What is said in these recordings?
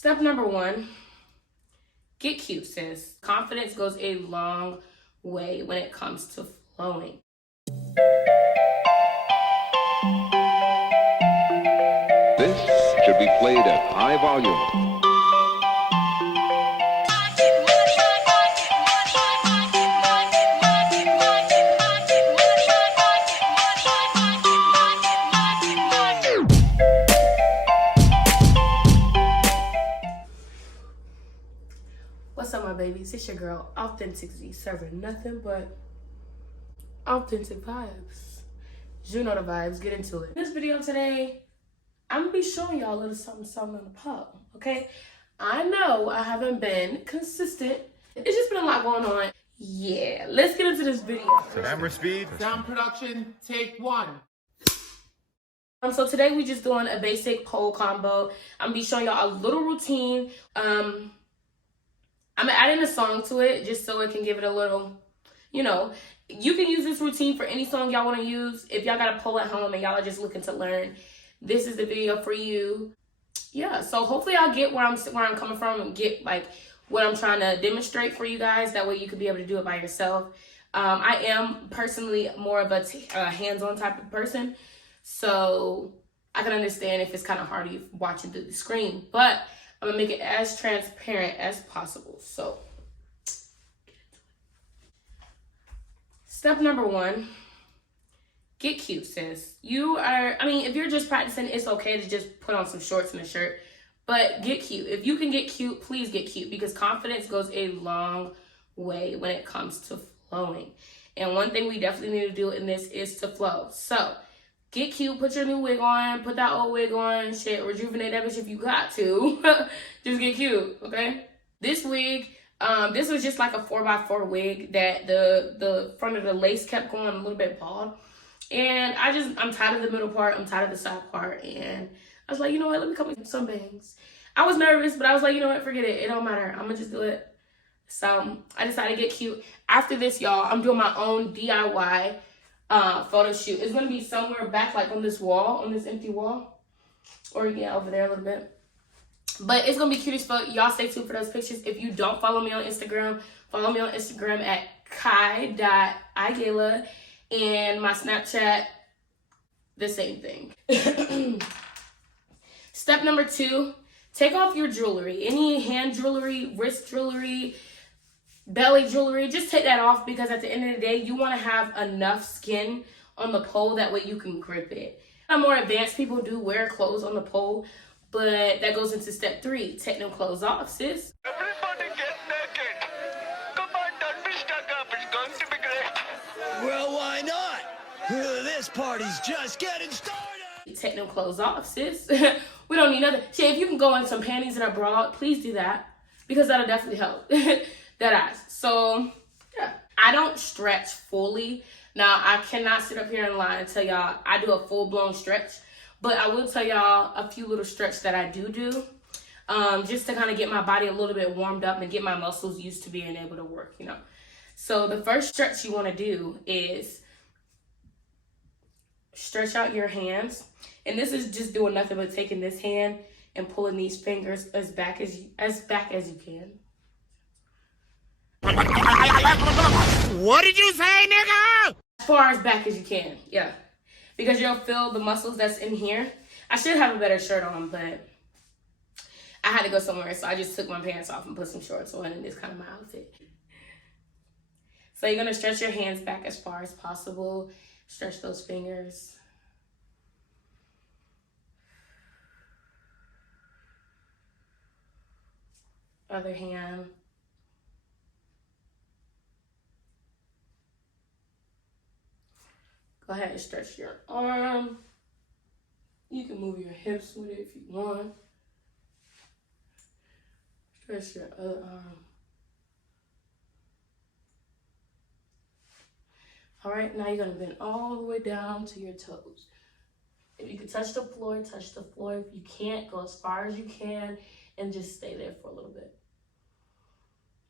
Step number one, get cute, sis. Confidence goes a long way when it comes to flowing. This should be played at high volume. What's up, my babies? It's your girl, Authenticity, serving nothing but authentic vibes. You know the vibes, get into it. In this video today, I'm gonna be showing y'all a little something on the pub, okay? I know I haven't been consistent. It's just been a lot going on. Yeah, let's get into this video. Camera speed, sound production, take one. So today we just doing a basic pole combo. I'm gonna be showing y'all a little routine. I'm adding a song to it just so it can give it a little, you know, you can use this routine for any song y'all want to use. If y'all got a pole at home and y'all are just looking to learn, this is the video for you. Yeah, so hopefully I'll get where I'm coming from and get like what I'm trying to demonstrate for you guys. That way you could be able to do it by yourself. I am personally more of a hands-on type of person, so I can understand if it's kind of hard to watching through the screen, but I'm gonna make it as transparent as possible. So, step number one, get cute, sis. If you're just practicing, it's okay to just put on some shorts and a shirt, but get cute. If you can get cute, please get cute, because confidence goes a long way when it comes to flowing. And one thing we definitely need to do in this is to flow. So, get cute, put your new wig on, put that old wig on, shit, rejuvenate that bitch if you got to. Just get cute, okay? This wig, this was just like a 4x4 wig that the front of the lace kept going a little bit bald. And I'm tired of the middle part, I'm tired of the side part, and I was like, you know what, let me come with some bangs. I was nervous, but I was like, you know what, forget it, it don't matter, I'm gonna just do it. So, I decided to get cute. After this, y'all, I'm doing my own DIY photo shoot. It's gonna be somewhere back, like on this wall, on this empty wall, or yeah, over there a little bit. But it's gonna be cute as fuck. Y'all stay tuned for those pictures. If you don't follow me on Instagram, follow me on Instagram at kai.igala, and my Snapchat, the same thing. Step number two, take off your jewelry. Any hand jewelry, wrist jewelry, belly jewelry, just take that off, because at the end of the day, you want to have enough skin on the pole, that way you can grip it. More advanced people do wear clothes on the pole, but that goes into step three. Take them clothes off, sis. Everybody get naked. Come on, don't be stuck up. It's going to be great. Well, why not? This party's just getting started. Take them clothes off, sis. We don't need nothing. See, if you can go in some panties and a bra, please do that, because that'll definitely help. That ass. So, yeah. I don't stretch fully. Now, I cannot sit up here and lie and tell y'all I do a full-blown stretch, but I will tell y'all a few little stretches that I do, just to kind of get my body a little bit warmed up and get my muscles used to being able to work, you know. So, the first stretch you want to do is stretch out your hands. And this is just doing nothing but taking this hand and pulling these fingers as back as you can. What did you say, nigga? As far as back as you can, yeah. Because you'll feel the muscles that's in here. I should have a better shirt on, but I had to go somewhere, so I just took my pants off and put some shorts on, and it's kind of my outfit. So you're gonna stretch your hands back as far as possible. Stretch those fingers. Other hand. Go ahead and stretch your arm. You can move your hips with it if you want. Stretch your other arm. All right, now you're gonna bend all the way down to your toes. If you can touch the floor, touch the floor. If you can't, go as far as you can and just stay there for a little bit.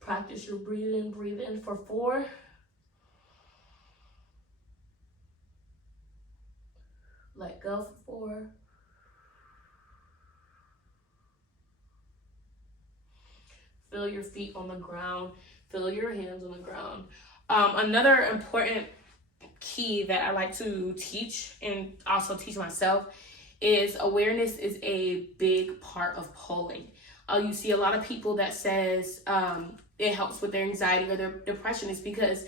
Practice your breathing. Breathe in for 4. Let go for 4. feel your feet on the ground, feel your hands on the ground. Another important key that I like to teach and also teach myself is awareness is a big part of polling. You see a lot of people that says it helps with their anxiety or their depression is because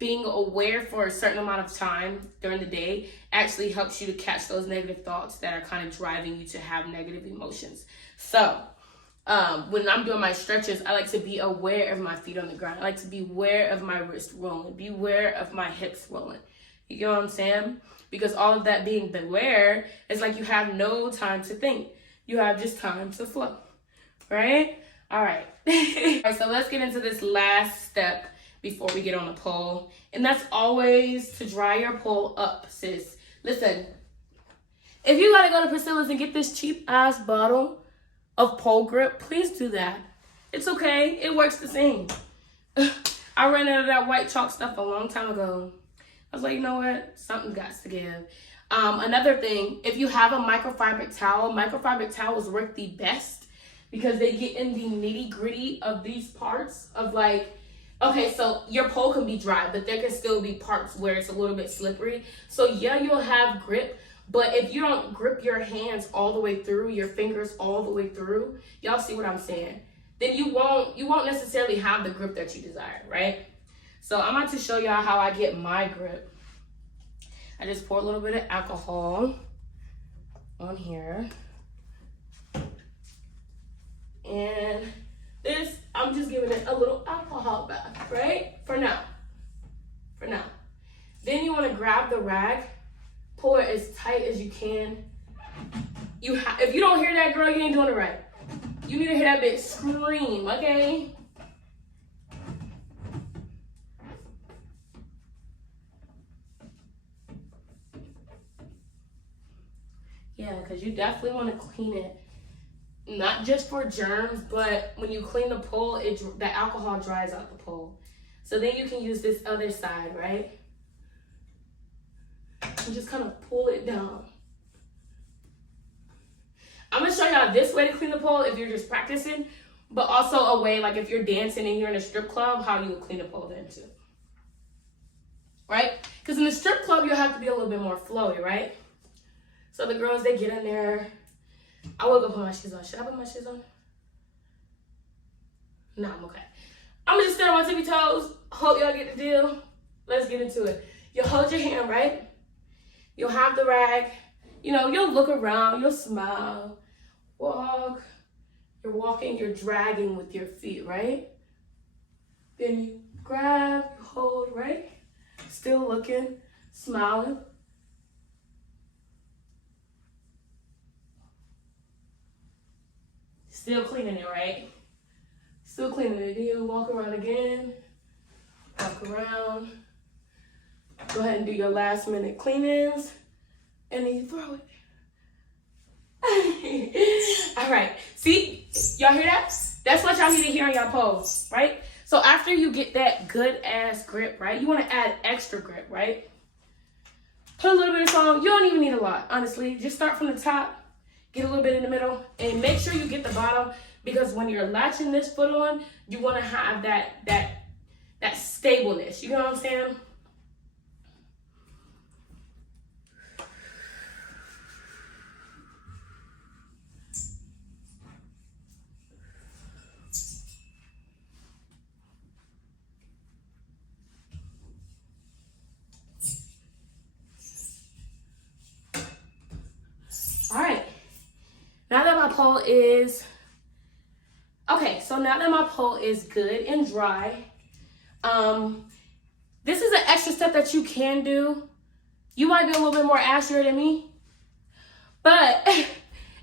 being aware for a certain amount of time during the day actually helps you to catch those negative thoughts that are kind of driving you to have negative emotions. So when I'm doing my stretches, I like to be aware of my feet on the ground. I like to be aware of my wrist rolling, be aware of my hips rolling. You know what I'm saying? Because all of that being aware is like you have no time to think. You have just time to flow, right? All right. All right, so let's get into this last step before we get on the pole. And that's always to dry your pole up, sis. Listen, if you gotta go to Priscilla's and get this cheap ass bottle of pole grip, please do that. It's okay, it works the same. I ran out of that white chalk stuff a long time ago. I was like, you know what? Something got to give. Another thing, if you have a microfiber towels work the best because they get in the nitty gritty of these parts of like, okay, so your pole can be dry, but there can still be parts where it's a little bit slippery. So yeah, you'll have grip, but if you don't grip your hands all the way through, your fingers all the way through, y'all see what I'm saying? Then you won't necessarily have the grip that you desire, right? So I'm about to show y'all how I get my grip. I just pour a little bit of alcohol on here. And this, I'm just giving it a little alcohol bath, right? For now. Then you want to grab the rag, pull it as tight as you can. If you don't hear that, girl, you ain't doing it right. You need to hear that bitch scream, okay? Yeah, because you definitely want to clean it. Not just for germs, but when you clean the pole, the alcohol dries out the pole. So then you can use this other side, right? And just kind of pull it down. I'm going to show y'all this way to clean the pole if you're just practicing, but also a way, like if you're dancing and you're in a strip club, how you would clean the pole then too. Right? Because in the strip club, you'll have to be a little bit more flowy, right? So the girls, they get in there. I will go put my shoes on. Should I put my shoes on? No, I'm okay. I'm gonna just stand on my tippy toes. Hope y'all get the deal. Let's get into it. You'll hold your hand, right? You'll have the rag. You know, you'll look around, you'll smile, walk. You're walking, you're dragging with your feet, right? Then you grab, you hold, right? Still looking, smiling. Still cleaning it, right? Still cleaning it. Then you walk around again. Walk around. Go ahead and do your last minute cleanings. And then you throw it. All right. See? Y'all hear that? That's what y'all need to hear on y'all pose, right? So after you get that good ass grip, right? You want to add extra grip, right? Put a little bit of song. You don't even need a lot, honestly. Just start from the top. Get a little bit in the middle and make sure you get the bottom, because when you're latching this foot on, you want to have that stableness. You know what I'm saying? All right. Now that my pole is, okay, so now that my pole is good and dry, this is an extra step that you can do. You might be a little bit more ashier than me, but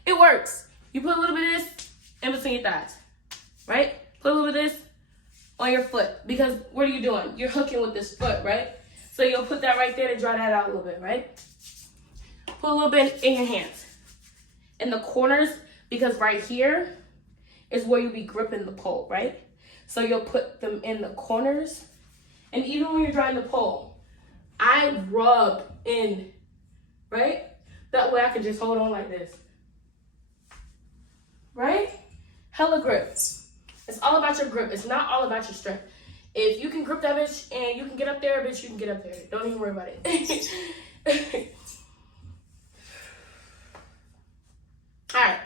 it works. You put a little bit of this in between your thighs, right? Put a little bit of this on your foot, because what are you doing? You're hooking with this foot, right? So you'll put that right there to dry that out a little bit, right? Put a little bit in your hands. In the corners, because right here is where you'll be gripping the pole, right? So you'll put them in the corners. And even when you're drying the pole, I rub in, right? That way I can just hold on like this. Right? Hella grip. It's all about your grip. It's not all about your strength. If you can grip that bitch and you can get up there, bitch, you can get up there. Don't even worry about it. All right.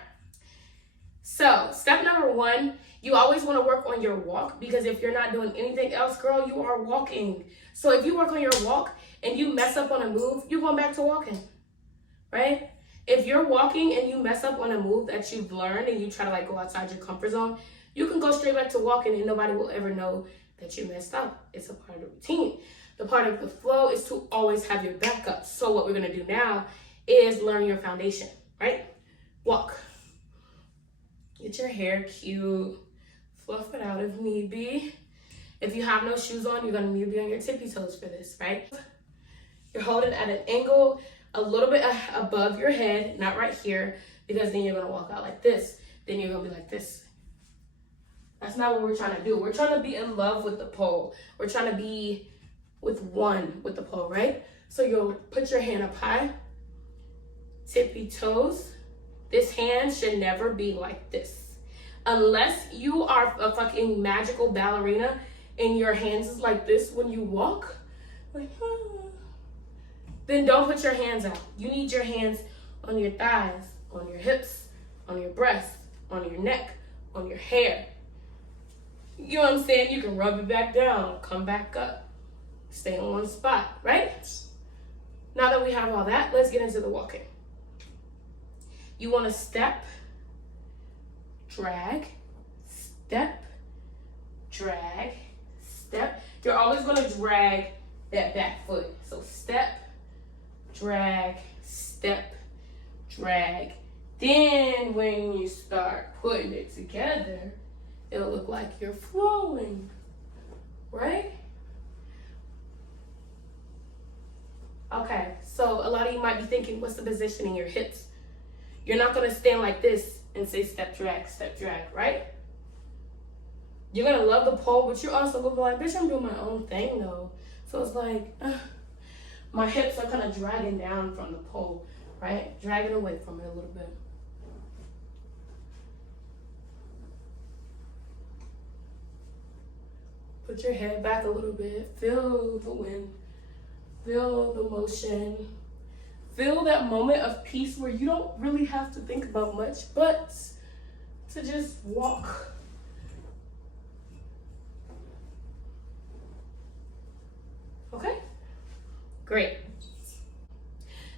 So step number 1, you always want to work on your walk, because if you're not doing anything else, girl, you are walking. So if you work on your walk and you mess up on a move, you're going back to walking, right? If you're walking and you mess up on a move that you've learned and you try to like go outside your comfort zone, you can go straight back to walking and nobody will ever know that you messed up. It's a part of the routine. The part of the flow is to always have your backup. So what we're gonna do now is learn your foundation, right? Walk. Get your hair cute. Fluff it out if need be. If you have no shoes on, you're gonna need to be on your tippy toes for this, right? You're holding at an angle a little bit above your head, not right here, because then you're gonna walk out like this. Then you're gonna be like this. That's not what we're trying to do. We're trying to be in love with the pole. We're trying to be with one with the pole, right? So you'll put your hand up high, tippy toes. This hand should never be like this. Unless you are a fucking magical ballerina and your hands is like this when you walk, like, then don't put your hands out. You need your hands on your thighs, on your hips, on your breasts, on your neck, on your hair. You know what I'm saying? You can rub it back down, come back up, stay in one spot, right? Now that we have all that, let's get into the walking. You want to step, drag, step, drag, step. You're always going to drag that back foot. So step, drag, step, drag. Then when you start putting it together, it'll look like you're flowing, right? Okay, so a lot of you might be thinking, what's the position in your hips? You're not gonna stand like this and say step, drag, right? You're gonna love the pole, but you're also gonna be like, bitch, I'm doing my own thing though. So it's like, my hips are kind of dragging down from the pole, right? Dragging away from it a little bit. Put your head back a little bit. Feel the wind. Feel the motion. Feel that moment of peace where you don't really have to think about much, but to just walk. Okay? Great.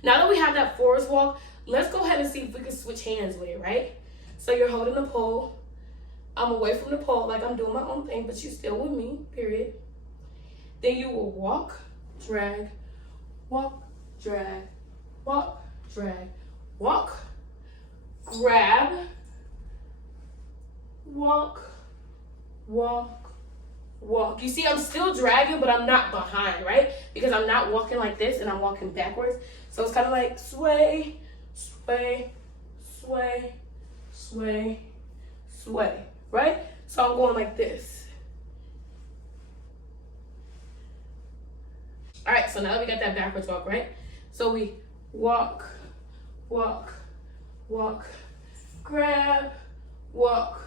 Now that we have that forest walk, let's go ahead and see if we can switch hands with it, right? So you're holding the pole. I'm away from the pole like I'm doing my own thing, but you're still with me, period. Then you will walk, drag, walk, drag, walk, drag, walk, grab, walk, walk, walk. You see, I'm still dragging, but I'm not behind, right? Because I'm not walking like this and I'm walking backwards. So it's kind of like sway, sway, sway, sway, sway, right? So I'm going like this. All right, so now we got that backwards walk, right? So we walk, walk, walk, grab, walk,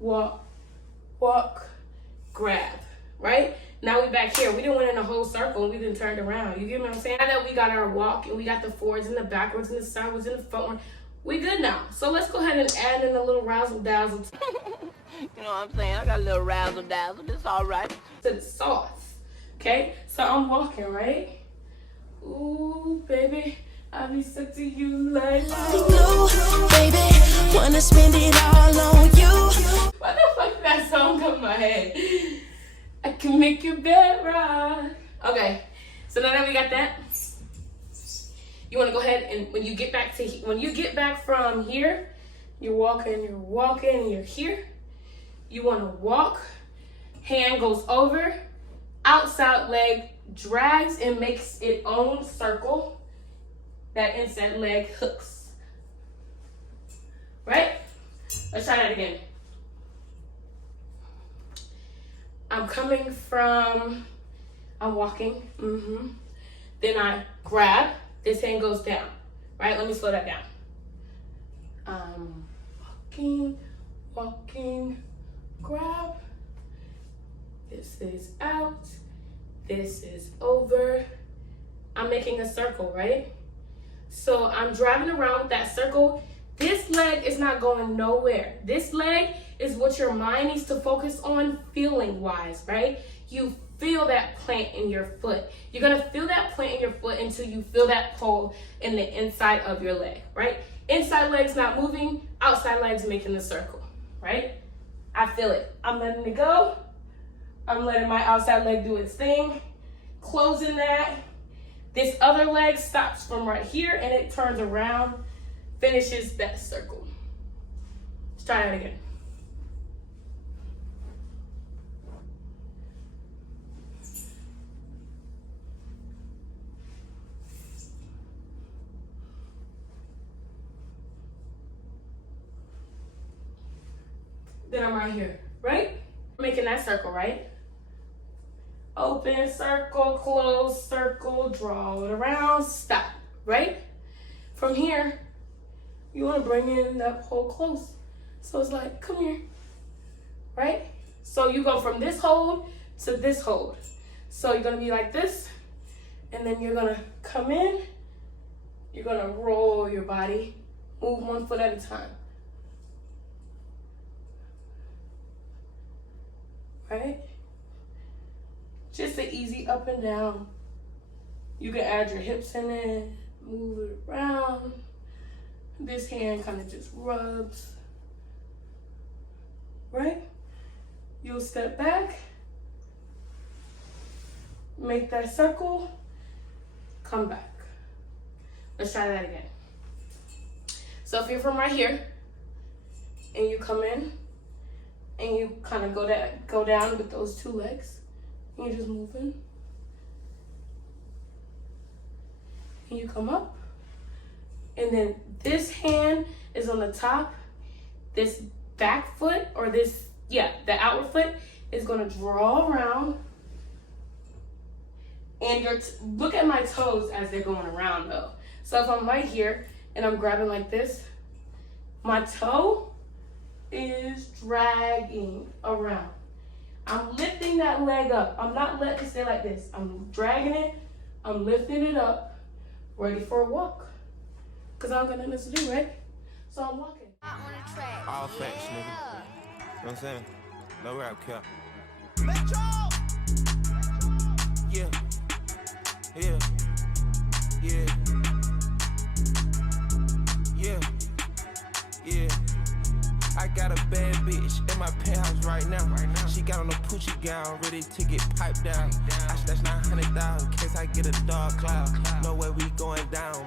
walk, walk, grab, right? Now we back here. We didn't went in a whole circle and we didn't turn around. You get what I'm saying? Now that we got our walk and we got the forwards and the backwards and the sideways and the forward, we good now. So let's go ahead and add in a little razzle dazzle. You know what I'm saying? I got a little razzle dazzle. It's all right. To the sauce. Okay? So I'm walking, right? Ooh, baby, I be stuck to you like Blue, baby, wanna spend it all on you. Why the fuck did that song come in my head? I can make your bed rock. Okay, so now that we got that, you want to go ahead and when you get back from here, you're walking, and you're here. You want to walk, hand goes over, outside leg drags and makes its own circle. That inside leg hooks. Right? Let's try that again. I'm walking, Then I grab, this hand goes down, right? Let me slow that down. I'm walking, grab, This is out. This is over. I'm making a circle, right? So I'm driving around with that circle. This leg is not going nowhere. This leg is what your mind needs to focus on feeling wise, right? You feel that plant in your foot. You're gonna feel that plant in your foot until you feel that pull in the inside of your leg, right? Inside leg's not moving, outside leg's making the circle, right? I feel it. I'm letting it go. I'm letting my outside leg do its thing. Closing that. This other leg stops from right here and it turns around, finishes that circle. Let's try that again. Then I'm right here, right? Making that circle, right? Open, circle, close, circle, draw it around, stop, right? From here, you want to bring in that hold close. So it's like, come here, right? So you go from this hold to this hold. So you're going to be like this, and then you're going to come in, you're going to roll your body, move one foot at a time. Right? Just an easy up and down. You can add your hips in it, move it around. This hand kind of just rubs. Right? You'll step back, make that circle, come back. Let's try that again. So if you're from right here and you come in, and you kind of go down with those two legs. And you're just moving. And you come up. And then this hand is on the top. This back foot, or the outward foot is going to draw around. And look at my toes as they're going around though. So if I'm right here and I'm grabbing like this, my toe is dragging around. I'm lifting that leg up. I'm not letting it stay like this. I'm dragging it. I'm lifting it up, ready for a walk. Because I don't got nothing to do, right? So I'm walking. All facts, nigga. You know what I'm saying? No rap cap. Yeah. Yeah. Yeah. Yeah. Yeah. I got a bad bitch in my penthouse right now. She got on a Poochie gown, ready to get piped down. I stashed 900,000 in case I get a dog cloud. Know where we going down.